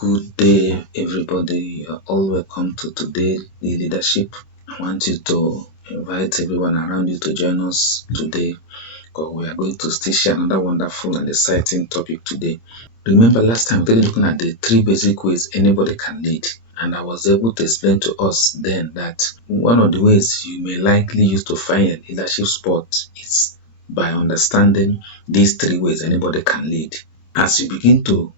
Good day, everybody. You're all welcome to today's leadership. I want you to invite everyone around you to join us today, because we are going to still share another wonderful and exciting topic today. Remember, last time we were looking at the 3 basic ways anybody can lead, and I was able to explain to us then that one of the ways you may likely use to find a leadership spot is by understanding these 3 ways anybody can lead. As you begin to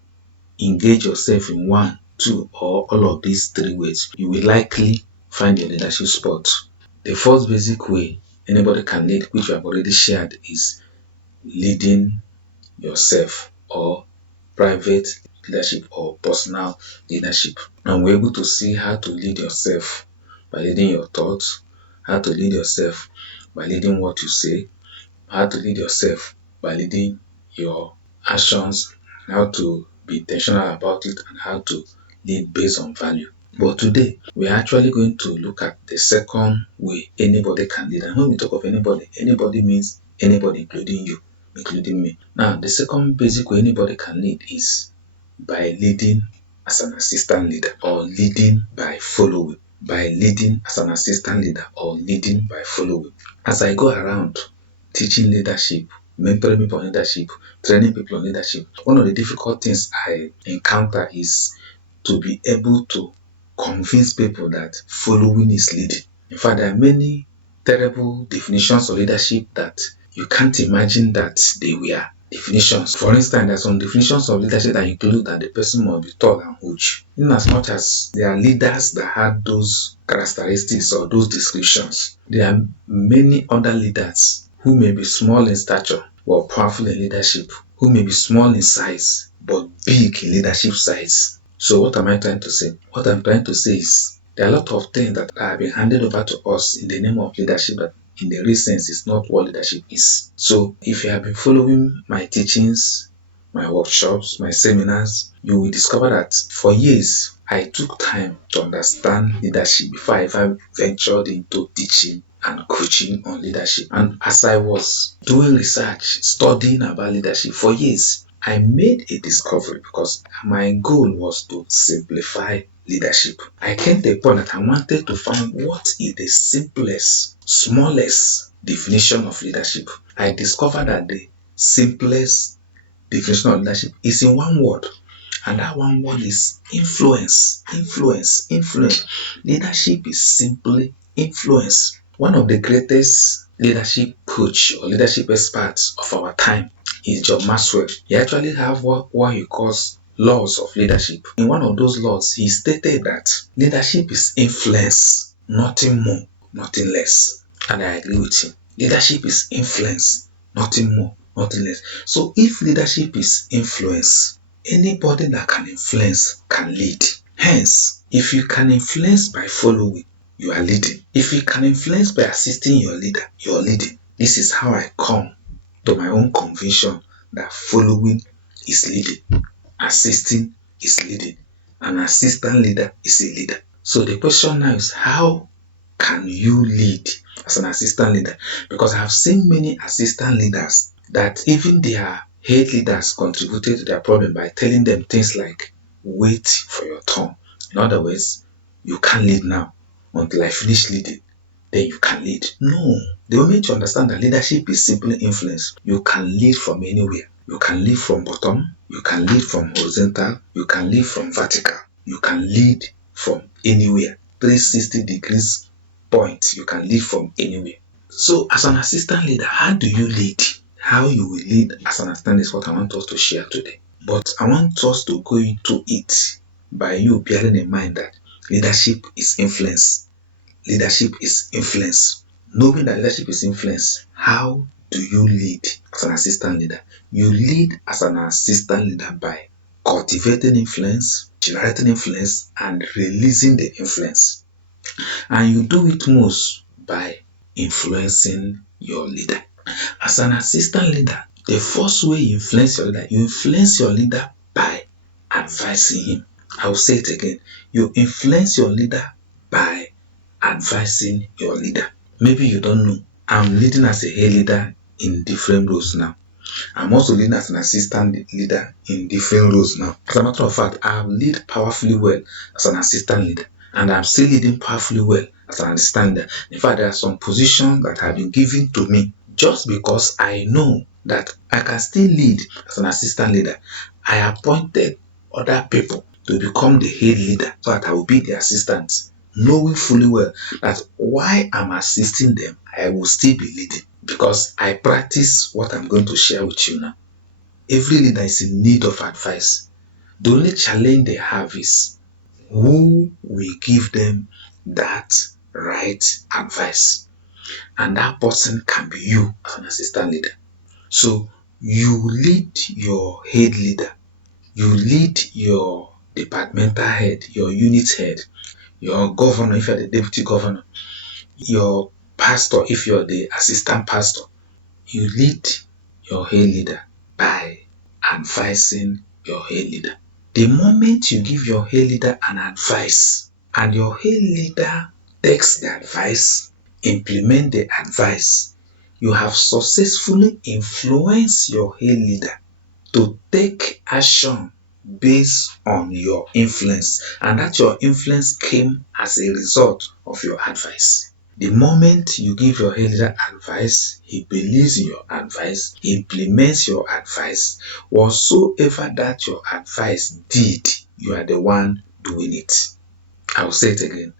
engage yourself in 1, 2, or all of these 3 ways, you will likely find your leadership spot. The first basic way anybody can lead, which we have already shared, is leading yourself, or private leadership or personal leadership. And we're able to see how to lead yourself by leading your thoughts, how to lead yourself by leading what you say, how to lead yourself by leading your actions, how to be intentional about it, and how to lead based on value. But today, we are actually going to look at the second way anybody can lead. And when we talk of anybody means anybody, including you, including me. Now, the second basic way anybody can lead is by leading as an assistant leader, or leading by following. By leading as an assistant leader, or leading by following. As I go around teaching leadership, mentoring people on leadership, training people on leadership, one of the difficult things I encounter is to be able to convince people that following is leading. In fact, there are many terrible definitions of leadership that you can't imagine that they were definitions. For instance, there are some definitions of leadership that include that the person must be tall and huge. In as much as there are leaders that have those characteristics or those descriptions, there are many other leaders who may be small in stature but powerful in leadership, who may be small in size but big in leadership size. So what am I trying to say? What I'm trying to say is there are a lot of things that have been handed over to us in the name of leadership that in the real sense is not what leadership is. So if you have been following my teachings, my workshops, my seminars, you will discover that for years I took time to understand leadership before I ever ventured into teaching and coaching on leadership. And as I was doing research, studying about leadership for years, I made a discovery, because my goal was to simplify leadership. I came to a point that I wanted to find what is the simplest, smallest definition of leadership. I discovered that the simplest definition of leadership is in one word, and that one word is influence. Influence. Leadership is simply influence. One of the greatest leadership coach or leadership experts of our time is John Maxwell. He actually have what he calls laws of leadership. In one of those laws, he stated that leadership is influence, nothing more, nothing less. And I agree with him. Leadership is influence, nothing more, nothing less. So if leadership is influence, anybody that can influence can lead. Hence, if you can influence by following, you are leading. If you can influence by assisting your leader, you are leading. This is how I come to my own conviction that following is leading, assisting is leading, an assistant leader is a leader. So the question now is, how can you lead as an assistant leader? Because I have seen many assistant leaders that even their head leaders contributed to their problem by telling them things like, wait for your turn. In other words, you can't lead now until I finish leading, then you can lead. No. The moment you understand that leadership is simply influence, you can lead from anywhere. You can lead from bottom, you can lead from horizontal, you can lead from vertical, you can lead from anywhere. 360 degrees point, you can lead from anywhere. So as an assistant leader, how do you lead? How you will lead as an assistant is what I want us to share today. But I want us to go into it by you bearing in mind that leadership is influence. Leadership is influence. Knowing that leadership is influence, how do you lead as an assistant leader? You lead as an assistant leader by cultivating influence, generating influence, and releasing the influence. And you do it most by influencing your leader. As an assistant leader, the first way you influence your leader by advising him. I will say it again. You influence your leader by advising your leader. Maybe you don't know, I'm leading as a head leader in different roles now. I'm also leading as an assistant leader in different roles now. As a matter of fact, I have led powerfully well as an assistant leader, and I'm still leading powerfully well as an assistant leader. In fact, there are some positions that have been given to me just because I know that I can still lead as an assistant leader. I appointed other people to become the head leader so that I will be the assistant, knowing fully well that while I'm assisting them, I will still be leading, because I practice what I'm going to share with you now. Every leader is in need of advice. The only challenge they have is who will give them that right advice. And that person can be you as an assistant leader. So you lead your head leader, you lead your departmental head, your unit head, your governor if you're the deputy governor, your pastor if you're the assistant pastor. You lead your head leader by advising your head leader. The moment you give your head leader an advice and your head leader takes the advice, implement the advice, you have successfully influenced your head leader to take action based on your influence, and that your influence came as a result of your advice. The moment you give your head leader advice, he believes in your advice, he implements your advice. Whatsoever that your advice did, you are the one doing it. I will say it again.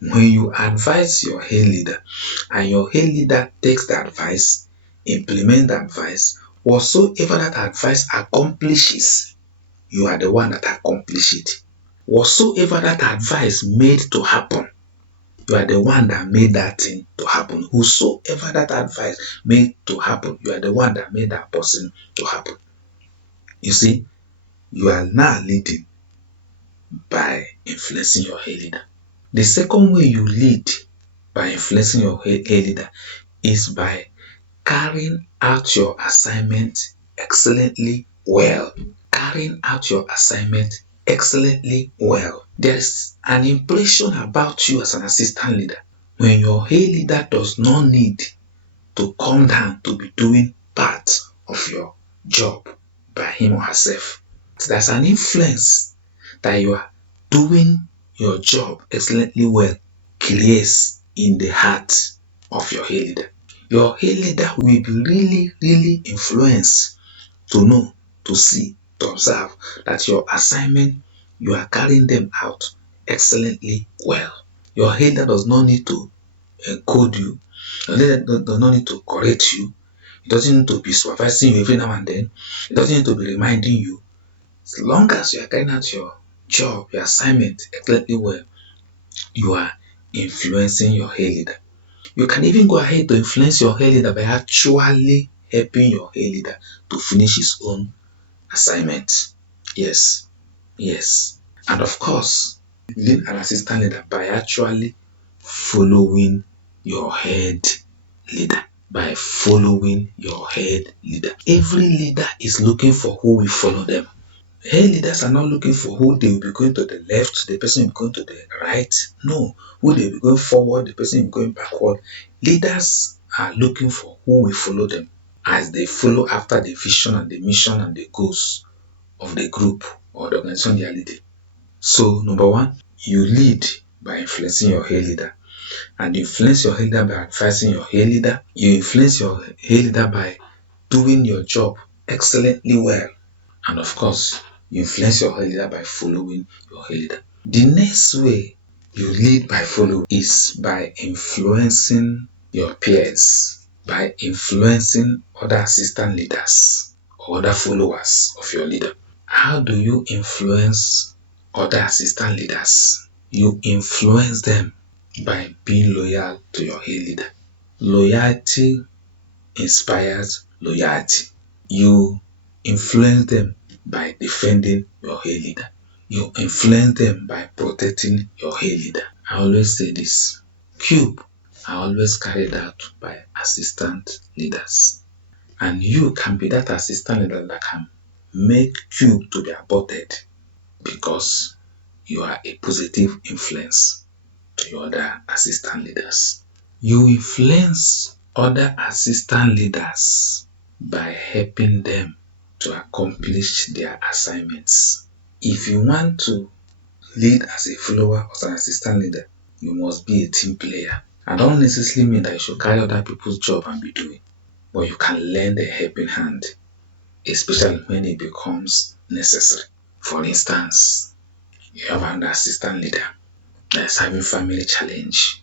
When you advise your head leader and your head leader takes the advice, implement the advice, whatsoever that advice accomplishes, you are the one that accomplished it. Whatsoever that advice made to happen, you are the one that made that thing to happen. Whosoever that advice made to happen, you are the one that made that person to happen. You see, you are now leading by influencing your head leader. The second way you lead by influencing your head leader is by carrying out your assignment excellently well. Carrying out your assignment excellently well. There's an impression about you as an assistant leader when your head leader does not need to come down to be doing part of your job by him or herself. So there's an influence that you are doing your job excellently well creates in the heart of your head leader. Your head leader will be really influenced to know, to see, to observe that your assignment, you are carrying them out excellently well. Your head leader does not need to code you. Your head leader does not need to correct you. It doesn't need to be supervising you every now and then. It doesn't need to be reminding you. As long as you are carrying out your job, your assignment excellently well, you are influencing your head leader. You can even go ahead to influence your head leader by actually helping your head leader to finish his own assignment. Yes. And of course, lead an assistant leader by actually following your head leader. By following your head leader. Every leader is looking for who will follow them. Head leaders are not looking for who they will be going to the left, the person will be going to the right. No, who they will be going forward, the person will be going backward. Leaders are looking for who will follow them as they follow after the vision and the mission and the goals of the group or the organization they are leading. So, number one, you lead by influencing your head leader. And you influence your head leader by advising your head leader. You influence your head leader by doing your job excellently well. And of course, you influence your head leader by following your head leader. The next way you lead by following is by influencing your peers, by influencing other assistant leaders or other followers of your leader. How do you influence other assistant leaders? You influence them by being loyal to your head leader. Loyalty inspires loyalty. You influence them by defending your head leader. You influence them by protecting your head leader. I always say this. Cube are always carried out by assistant leaders. And you can be that assistant leader that can make Cube to be aborted because you are a positive influence to your other assistant leaders. You influence other assistant leaders by helping them to accomplish their assignments. If you want to lead as a follower or as an assistant leader, you must be a team player. I don't necessarily mean that you should carry other people's job and be doing, but you can lend a helping hand, especially when it becomes necessary. For instance, you have an assistant leader that is having family challenge,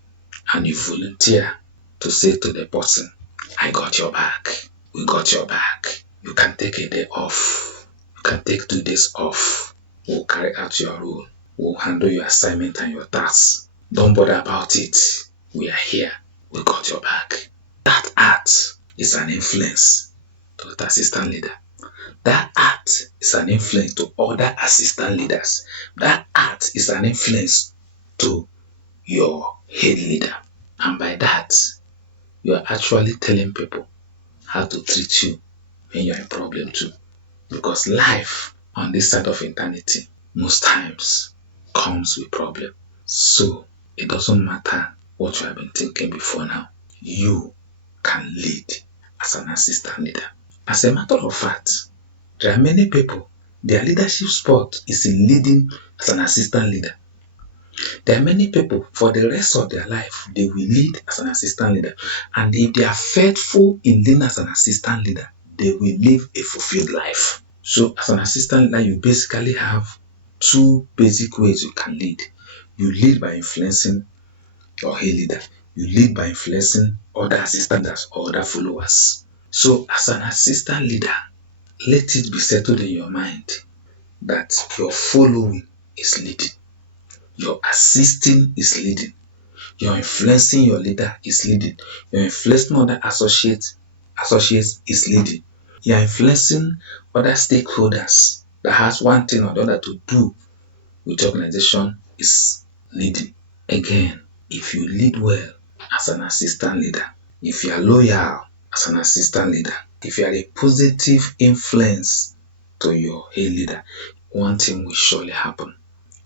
and you volunteer to say to the person, I got your back, we got your back. You can take a day off, you can take 2 days off. We'll carry out your role, we'll handle your assignment and your tasks. Don't bother about it. We are here, we got your back. That act is an influence to the assistant leader. That act is an influence to other assistant leaders. That act is an influence to your head leader. And by that, you are actually telling people how to treat you when you're in problem too. Because life on this side of eternity most times comes with problem. So it doesn't matter what you have been thinking before now. You can lead as an assistant leader. As a matter of fact, there are many people, their leadership spot is in leading as an assistant leader. There are many people, for the rest of their life, they will lead as an assistant leader. And if they are faithful in leading as an assistant leader, they will live a fulfilled life. So as an assistant leader, you basically have 2 basic ways you can lead. You lead by influencing your head leader. You lead by influencing other assistant leaders or other followers. So as an assistant leader, let it be settled in your mind that your following is leading. Your assisting is leading. Your influencing your leader is leading. Your influencing other associates is leading. You are influencing other stakeholders that has one thing or the other to do with your organization is leading. Again, if you lead well as an assistant leader, if you are loyal as an assistant leader, if you are a positive influence to your head leader, one thing will surely happen.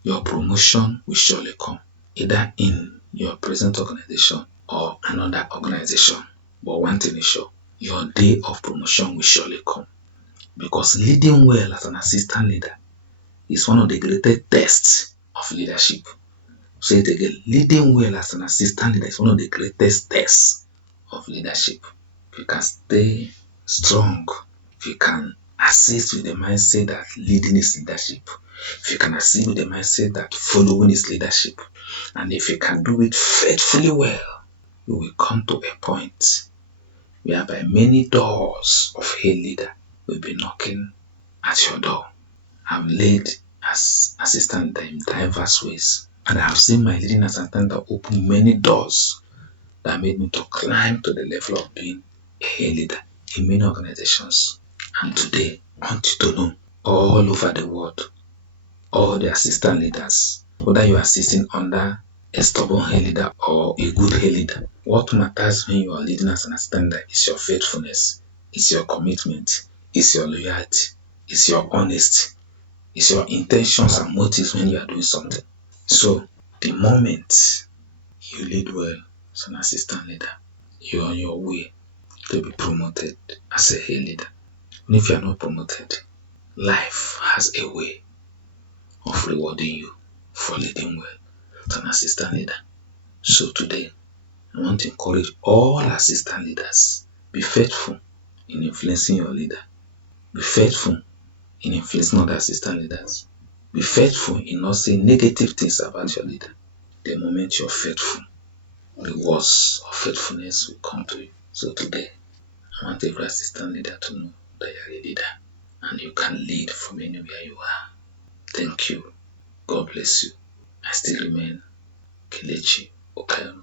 Your promotion will surely come, either in your present organization or another organization. But one thing is sure, your day of promotion will surely come. Because leading well as an assistant leader is one of the greatest tests of leadership. Say it again, leading well as an assistant leader is one of the greatest tests of leadership. If you can stay strong, if you can assist with the mindset that leading is leadership, if you can assist with the mindset that following is leadership, and if you can do it faithfully well, you will come to a point whereby many doors of a leader will be knocking at your door. I've led as assistant in diverse ways, and I have seen my leading assistant open many doors that made me to climb to the level of being a leader in many organizations. And today, I want you to know, all over the world, all the assistant leaders, whether you are assisting under a stubborn head leader or a good head leader, what matters when you are leading as an assistant leader is your faithfulness, is your commitment, is your loyalty, is your honesty, is your intentions and motives when you are doing something. So the moment you lead well as an assistant leader, you are on your way to be promoted as a head leader. And if you are not promoted, life has a way of rewarding you for leading well as an assistant leader. So today, I want to encourage all assistant leaders, be faithful in influencing your leader. Be faithful in influencing other assistant leaders. Be faithful in not saying negative things about your leader. The moment you're faithful, rewards of faithfulness will come to you. So today, I want every assistant leader to know that you're a leader and you can lead from anywhere you are. Thank you. God bless you. I still remain K.J. Ukairo.